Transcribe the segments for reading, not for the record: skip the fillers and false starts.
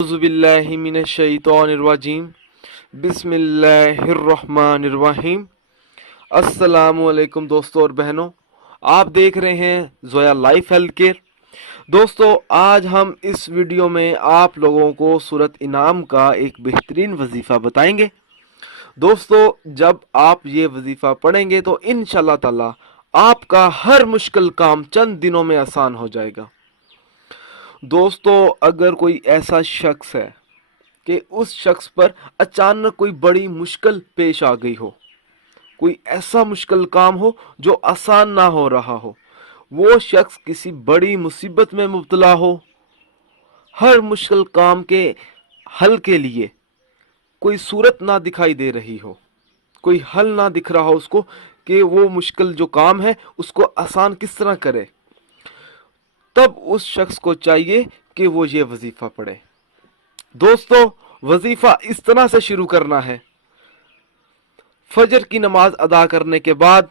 औज़ुबिल्लाहि मिनश्शैतानिर्रजीम बिस्मिल्लाहिर्रहमानिर्रहीम। अस्सलामु अलैकुम दोस्तों और बहनों, आप देख रहे हैं ज़ोया लाइफ हेल्थ केयर। दोस्तों, आज हम इस वीडियो में आप लोगों को सूरत इनाम का एक बेहतरीन वजीफ़ा बताएंगे। दोस्तों, जब आप ये वजीफ़ा पढ़ेंगे तो इंशाअल्लाह ताला आपका हर मुश्किल काम चंद दिनों में आसान हो जाएगा। दोस्तों, अगर कोई ऐसा शख्स है कि उस शख्स पर अचानक कोई बड़ी मुश्किल पेश आ गई हो, कोई ऐसा मुश्किल काम हो जो आसान ना हो रहा हो, वो शख्स किसी बड़ी मुसीबत में मुब्तला हो, हर मुश्किल काम के हल के लिए कोई सूरत ना दिखाई दे रही हो, कोई हल ना दिख रहा हो उसको कि वो मुश्किल जो काम है उसको आसान किस तरह करे, तब उस शख्स को चाहिए कि वो ये वजीफा पढ़े। दोस्तों, वजीफा इस तरह से शुरू करना है। फजर की नमाज अदा करने के बाद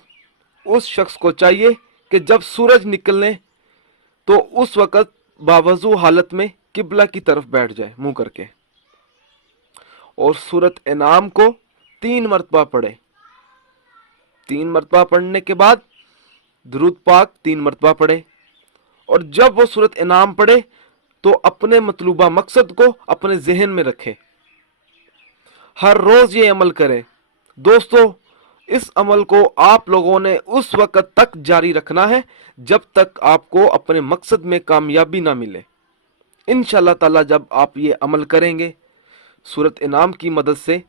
उस शख्स को चाहिए कि जब सूरज निकले तो उस वक़्त बावजू हालत में किबला की तरफ बैठ जाए मुंह करके, और सूरत इनाम को 3 मरतबा पढ़े। 3 मरतबा पढ़ने के बाद दुरूद पाक 3 मरतबा पढ़े, और जब वो सूरत इनाम पढ़े तो अपने मतलूबा मकसद को अपने जहन में रखे, हर रोज ये अमल करें। दोस्तों, इस अमल को आप लोगों ने उस वक़्त तक जारी रखना है जब तक आपको अपने मकसद में कामयाबी ना मिले। इंशाअल्लाह ताला जब आप ये अमल करेंगे, सूरत इनाम की मदद से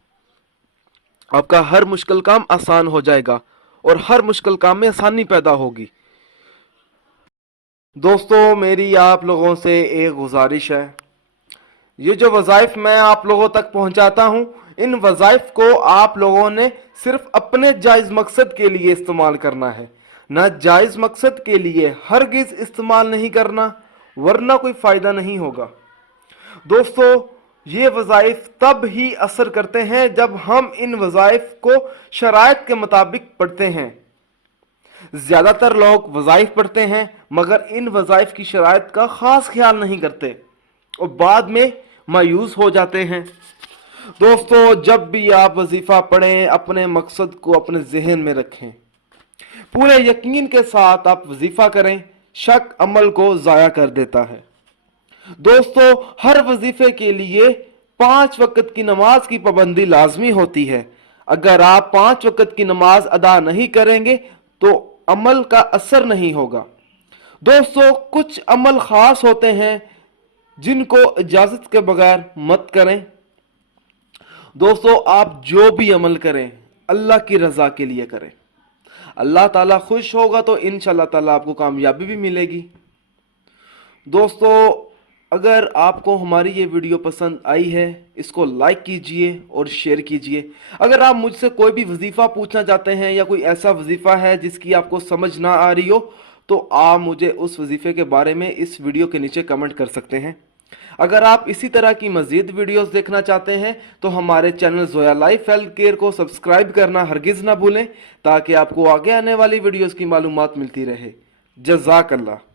आपका हर मुश्किल काम आसान हो जाएगा और हर मुश्किल काम में आसानी पैदा होगी। दोस्तों, मेरी आप लोगों से एक गुजारिश है, ये जो वज़ाइफ मैं आप लोगों तक पहुंचाता हूं, इन वज़ाइफ को आप लोगों ने सिर्फ अपने जायज़ मकसद के लिए इस्तेमाल करना है, ना जायज़ मकसद के लिए हरगिज़ इस्तेमाल नहीं करना, वरना कोई फ़ायदा नहीं होगा। दोस्तों, ये वज़ाइफ तब ही असर करते हैं जब हम इन वज़ाइफ को शराइत के मुताबिक पढ़ते हैं। ज़्यादातर लोग वज़ाइफ पढ़ते हैं मगर इन वज़ाइफ की शराइत का ख़ास ख्याल नहीं करते और बाद में मायूस हो जाते हैं। दोस्तों, जब भी आप वजीफा पढ़ें, अपने मकसद को अपने जहन में रखें, पूरे यकीन के साथ आप वजीफा करें, शक अमल को ज़ाया कर देता है। दोस्तों, हर वजीफे के लिए 5 वक्त की नमाज की पाबंदी लाजमी होती है। अगर आप 5 वक्त की नमाज अदा नहीं करेंगे तो अमल का असर नहीं होगा। दोस्तों, कुछ अमल खास होते हैं जिनको इजाजत के बगैर मत करें। दोस्तों, आप जो भी अमल करें अल्लाह की रजा के लिए करें। अल्लाह ताला खुश होगा तो इंशाअल्लाह ताला आपको कामयाबी भी मिलेगी। दोस्तों, अगर आपको हमारी ये वीडियो पसंद आई है, इसको लाइक कीजिए और शेयर कीजिए। अगर आप मुझसे कोई भी वजीफ़ा पूछना चाहते हैं या कोई ऐसा वजीफ़ा है जिसकी आपको समझ ना आ रही हो, तो आप मुझे उस वजीफ़े के बारे में इस वीडियो के नीचे कमेंट कर सकते हैं। अगर आप इसी तरह की मज़ीद वीडियोस देखना चाहते हैं तो हमारे channel Zoya life health care को सब्सक्राइब करना हरगिज़ ना भूलें, ताकि आपको आगे आने वाली वीडियोस की मालूमात मिलती रहे। जज़ाकल्लाह।